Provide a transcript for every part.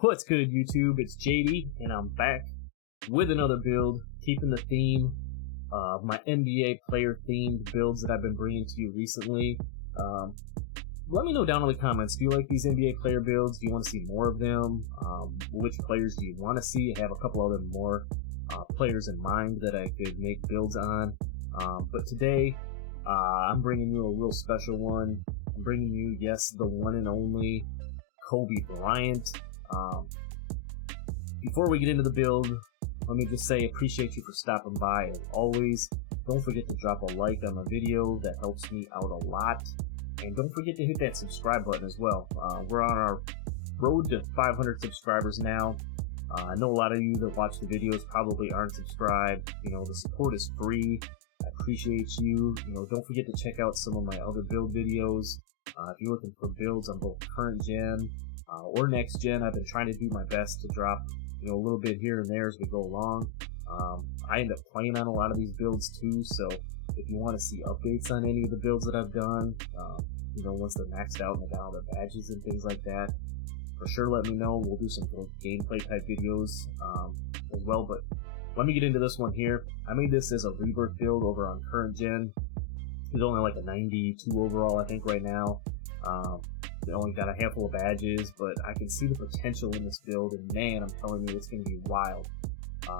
What's good, YouTube? It's JD, and I'm back with another build, keeping the theme of my NBA player-themed builds that I've been bringing to you recently. Let me know down in the comments, do you like these NBA player builds? Do you want to see more of them? Which players do you want to see? I have a couple other more players in mind that I could make builds on. But today, I'm bringing you a real special one. I'm bringing you, yes, the one and only Kobe Bryant. Before we get into the build, let me just say appreciate you for stopping by. As always, don't forget to drop a like on the video. That helps me out a lot. And don't forget to hit that subscribe button as well. We're on our road to 500 subscribers now. I know a lot of you that watch the videos probably aren't subscribed. You know, the support is free. I appreciate you. You know, don't forget to check out some of my other build videos. If you're looking for builds on both current gen or next gen, I've been trying to do my best to drop, you know, a little bit here and there as we go along. I end up playing on a lot of these builds too, so if you want to see updates on any of the builds that I've done, you know, once they're maxed out and I got all their badges and things like that, for sure let me know. We'll do some gameplay type videos as well. But let me get into this one here. I made this as a rebirth build over on current gen. It's only like a 92 overall, I think, right now. It only got a handful of badges, but I can see the potential in this build, and man, I'm telling you, it's going to be wild.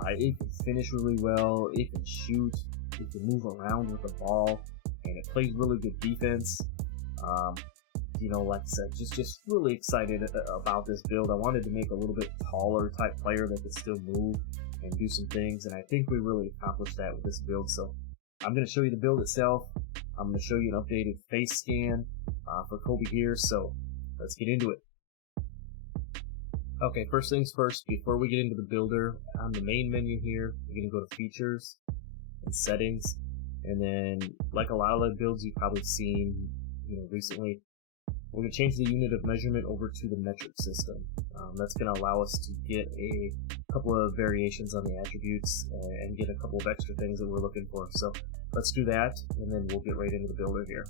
It can finish really well, it can shoot, it can move around with the ball, and it plays really good defense. You know, like I said, just really excited about this build. I wanted to make a little bit taller type player that could still move and do some things, and I think we really accomplished that with this build. So I'm going to show you the build itself. I'm going to show you an updated face scan for Kobe here, so let's get into it. Okay, first things first, before we get into the builder, on the main menu here, you're going to go to Features and Settings, and then, like a lot of the builds you've probably seen, you know, recently, we're going to change the unit of measurement over to the metric system. That's going to allow us to get a couple of variations on the attributes and get a couple of extra things that we're looking for. So let's do that, and then we'll get right into the builder here.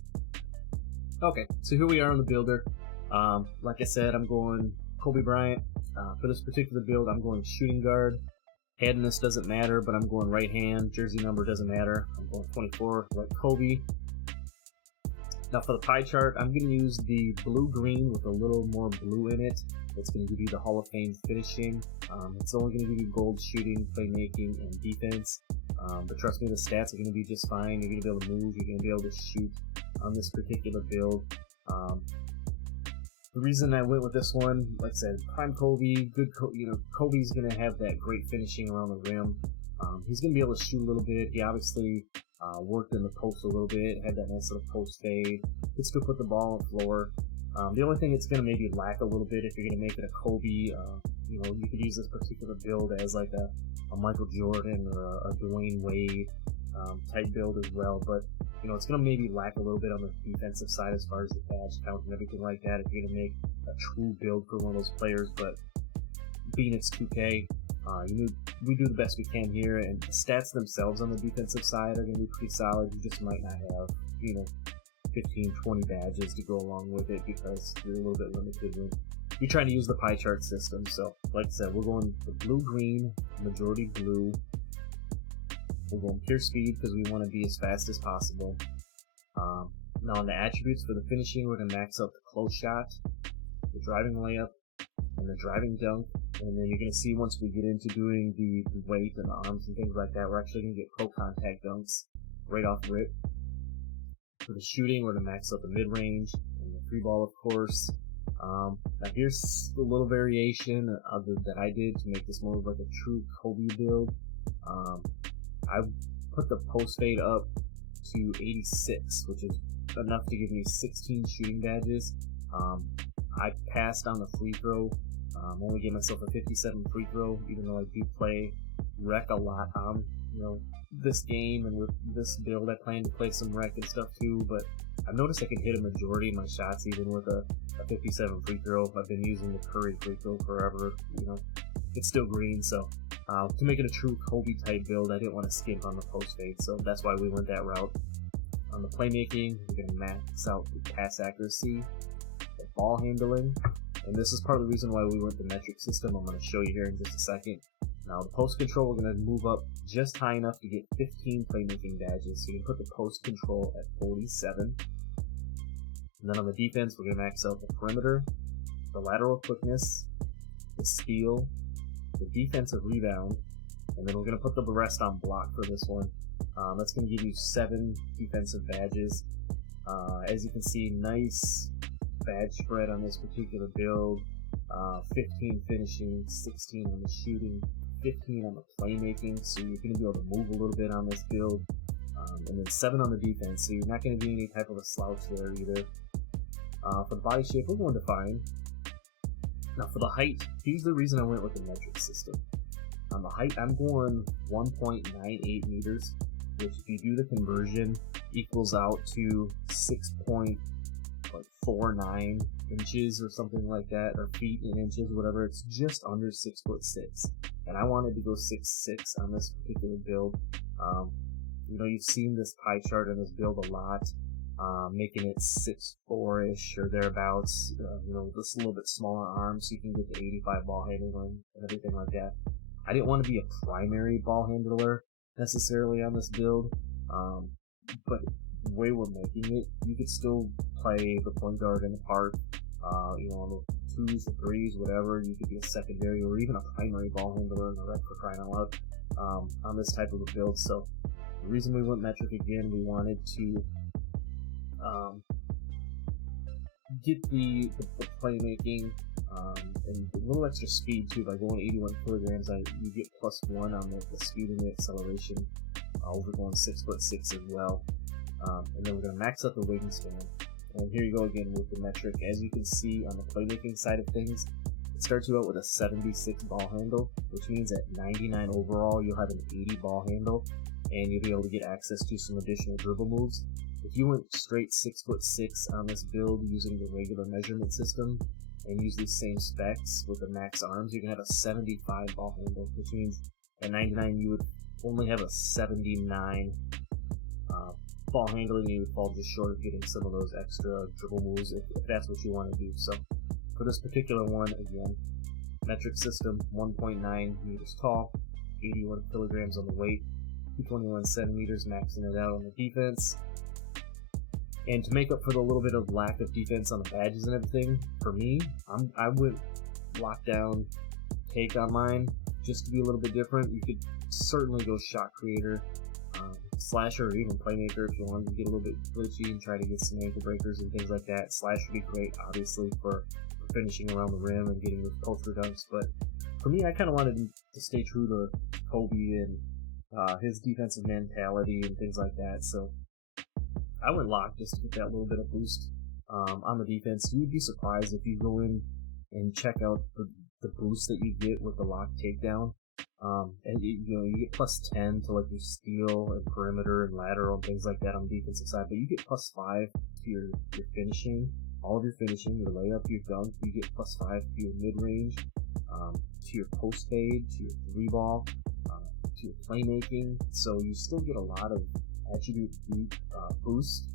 Okay, so here we are on the builder. Like I said, I'm going Kobe Bryant. For this particular build, I'm going shooting guard. Handedness doesn't matter, but I'm going right hand. Jersey number doesn't matter. I'm going 24 like Kobe. Now for the pie chart, I'm going to use the blue-green with a little more blue in it. It's going to give you the Hall of Fame finishing. It's only going to give you gold shooting, playmaking, and defense. But trust me, the stats are going to be just fine. You're going to be able to move. You're going to be able to shoot on this particular build. The reason I went with this one, like I said, prime Kobe, you know, Kobe's going to have that great finishing around the rim. He's going to be able to shoot a little bit. He obviously worked in the post a little bit, had that nice little post fade. Could still put the ball on the floor. The only thing it's going to maybe lack a little bit if you're going to make it a Kobe, you know, you could use this particular build as like a Michael Jordan or a Dwayne Wade type build as well. But, you know, it's going to maybe lack a little bit on the defensive side as far as the badge count and everything like that if you're going to make a true build for one of those players. But being it's 2K, we do the best we can here, and the stats themselves on the defensive side are going to be pretty solid. You just might not have, you know, 15, 20 badges to go along with it because you're a little bit limited when you're trying to use the pie chart system. So, like I said, we're going the blue-green, majority blue. We're going pure speed because we want to be as fast as possible. Now on the attributes for the finishing, we're going to max out the close shot, the driving layup, and the driving dunk. And then you're going to see once we get into doing the weight and the arms and things like that, we're actually going to get pro contact dunks right off the rip. For the shooting, we're going to max out the mid-range and the free ball, of course. Now here's a little variation that I did to make this more of like a true Kobe build. I put the post fade up to 86, which is enough to give me 16 shooting badges. I passed on the free throw. Only gave myself a 57 free throw, even though I do play rec a lot on, you know, this game, and with this build I plan to play some rec and stuff too. But I've noticed I can hit a majority of my shots even with a 57 free throw. I've been using the Curry free throw forever. You know, it's still green, so to make it a true Kobe type build, I didn't want to skimp on the post fade, so that's why we went that route. On the playmaking, we're going to max out the pass accuracy, the ball handling, And this is part of the reason why we went the metric system. I'm going to show you here in just a second. Now the post control, we're going to move up just high enough to get 15 playmaking badges. So you can put the post control at 47. And then on the defense, we're going to max out the perimeter, the lateral quickness, the steal, the defensive rebound, and then we're going to put the rest on block for this one. That's going to give you 7 defensive badges. As you can see, nice badge spread on this particular build. 15 finishing, 16 on the shooting, 15 on the playmaking, so you're going to be able to move a little bit on this build. And then 7 on the defense, so you're not going to be any type of a slouch there either. For the body shape, we're going to define. Now for the height, here's the reason I went with the metric system. On the height, I'm going 1.98 meters, which if you do the conversion, equals out to 6.49 inches or something like that, or feet in inches, whatever. It's just under 6'6", and I wanted to go 6'6" on this particular build. You know, you've seen this pie chart in this build a lot, making it 6'4"-ish or thereabouts. You know, just a little bit smaller arms, so you can get the 85 ball handling and everything like that. I didn't want to be a primary ball handler necessarily on this build, but the way we're making it, you could still play the point guard in the park, you know, on the 2s or 3s, whatever. You could be a secondary or even a primary ball handler in the rec, for crying out loud, on this type of a build. So the reason we went metric again, we wanted to get the playmaking and a little extra speed too. By going 81 kilograms, you get +1 on the speed and the acceleration over going 6'6" as well. And then we're going to max out the wingspan. And here you go again with the metric. As you can see on the playmaking side of things, it starts you out with a 76 ball handle, which means at 99 overall, you'll have an 80 ball handle, and you'll be able to get access to some additional dribble moves. If you went straight 6'6" on this build using the regular measurement system and use these same specs with the max arms, you're going to have a 75 ball handle, which means at 99 you would only have a 79 ball handling. You would fall just short of getting some of those extra dribble moves if that's what you want to do. So for this particular one, again, metric system, 1.9 meters tall, 81 kilograms on the weight, 221 centimeters, maxing it out on the defense. And to make up for the little bit of lack of defense on the badges and everything, for me, I went lockdown take on mine just to be a little bit different. You could certainly go shot creator, slasher, or even playmaker if you wanted to get a little bit glitchy and try to get some ankle breakers and things like that. Slash would be great, obviously, for finishing around the rim and getting those culture dunks. But for me, I kind of wanted to stay true to Kobe and his defensive mentality and things like that. So I went lock just to get that little bit of boost on the defense. You would be surprised if you go in and check out the boost that you get with the lock takedown. And you get +10 to like your steal and perimeter and lateral and things like that on the defensive side, but you get +5 to your finishing, all of your finishing, your layup, your dunk. You get +5 to your mid-range, to your post fade, to your 3-ball, to your playmaking. So you still get a lot of attribute boost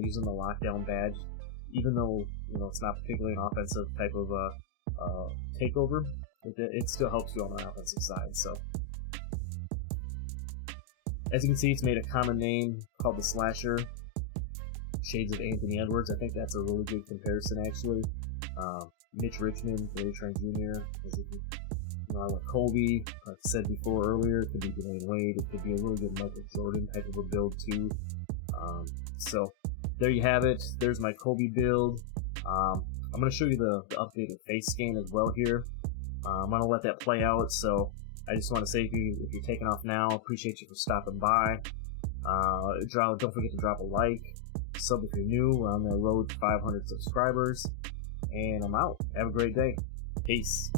using the lockdown badge, even though it's not particularly an offensive type of takeover. It still helps you on the offensive side. So as you can see, it's made a common name called the Slasher, shades of Anthony Edwards. I think that's a really good comparison, actually. Mitch Richmond, Larry Trent Jr., I went Kobe, like I said before earlier. It could be Dwayne Wade. It could be a really good Michael Jordan type of a build too. So there you have it. There's my Kobe build. I'm going to show you the updated face scan as well here. I'm going to let that play out. So I just want to say, if you're taking off now, appreciate you for stopping by. Don't forget to drop a like, sub if you're new. We're on the road to 500 subscribers, and I'm out. Have a great day. Peace.